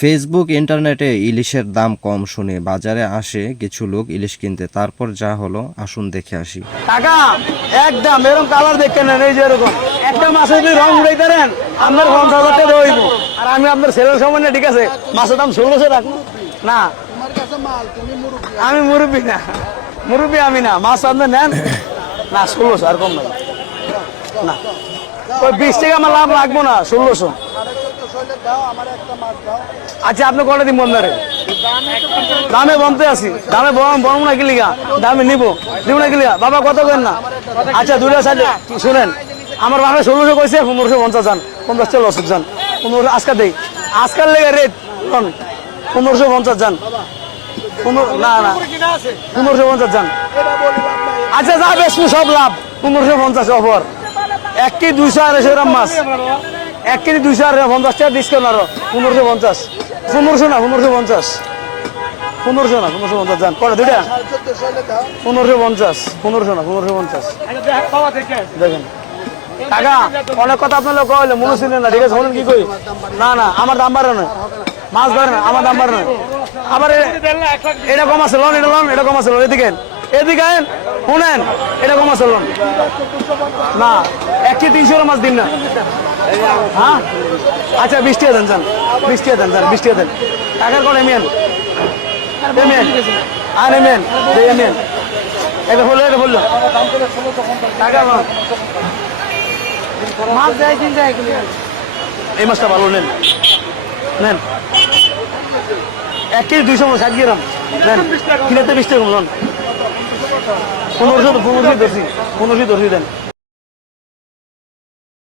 Facebook, ইন্টারনেটে ইলিশের দাম কম শুনে বাজারে আসে কিছু লোক ইলিশ কিনতে। তারপর যা হলো, আসুন দেখে আসি। টাকা একদম এরকম কালার দেখতে নেন, এই যে এরকম। একটা মাছে যদি রং উড়াইতে দেন আপনার পঞ্চাশ হাজার টাকা হইব। আর আমি আপনার ছেলের সময় না ঠিক আছে, মাছের দাম ষোলোশো রাখব। না, আমি মুরব্বী না, মুরব্বী আমি না, মাছ আপনি নেন। না ষোলোশো আর কম নাই। না, ওই বিশ টাকা আমার লাভ লাগবো না, ষোলোশো। আচ্ছা আপনি কটা দিন বন্ধারে দামে বনতে আছি। দামে বনবো না কিলিগা দামে নিব। দিব না কিলিগা বাবা, কত করেন না? আচ্ছা দুটা সাইড, শুনেন। আমার বাবা ষোলোশো কইছে, পনেরোশো পঞ্চাশ যান। পঞ্চাশ চলো অসুখ যান। পনেরোশো, আজকাল দেই। আজকাল লেগে রেট পনেরোশো পঞ্চাশ যান। না না। পনেরোশো পঞ্চাশ যান। আচ্ছা যা বেশ সব লাভ। পনেরোশো পঞ্চাশ অফার। এক কেজি দুইশো আড়াইশো গ্রাম মাছ। এক কেজি দুইশো আর পঞ্চাশ টাকা ডিসকাউন্ট আরও। পনেরোশো পঞ্চাশ। পনেরোশো না পনেরোশো পঞ্চাশ। পনেরোশো না পনেরোশো পঞ্চাশ যান কটা দুইটা। পনেরোশো পঞ্চাশ পনেরোশো না পনেরোশো পঞ্চাশ। দেখেন। টাকা অনেক কথা আপনার লোক কইলে মনে ছিলেন না ঠিক আছে? বলেন কি কই? না না আমার দাম বাড়ে না। মাছ বাড়ে না আমার দাম বাড়ে না। আবার এটা কম আছে লোন এটা লোন এটা কম আছে লোন। এদিকে এদিকে আইন, শুনেন এটা কম আছে লোন। না এক কেজি তিনশো মাছ দিন না। হ্যাঁ? আচ্ছা বিশ টাকা দেন বিশ টাকা দেন বিশ টাকা দেন। টাকার কোন এমিয়ান। এমিয়ান। আর এমিয়ান এমিয়ান। এটা বলল এটা বলল টাকা মাছ দেয় দিন যায় এই মাছটা ভালো নেন। নেন। এক কেজি দুইশো ষাট গ্রাম। নেন। কিলোতে বিশ পনেরোশো পনেরোশো দর্শি পনেরোশো দর্শি দেন।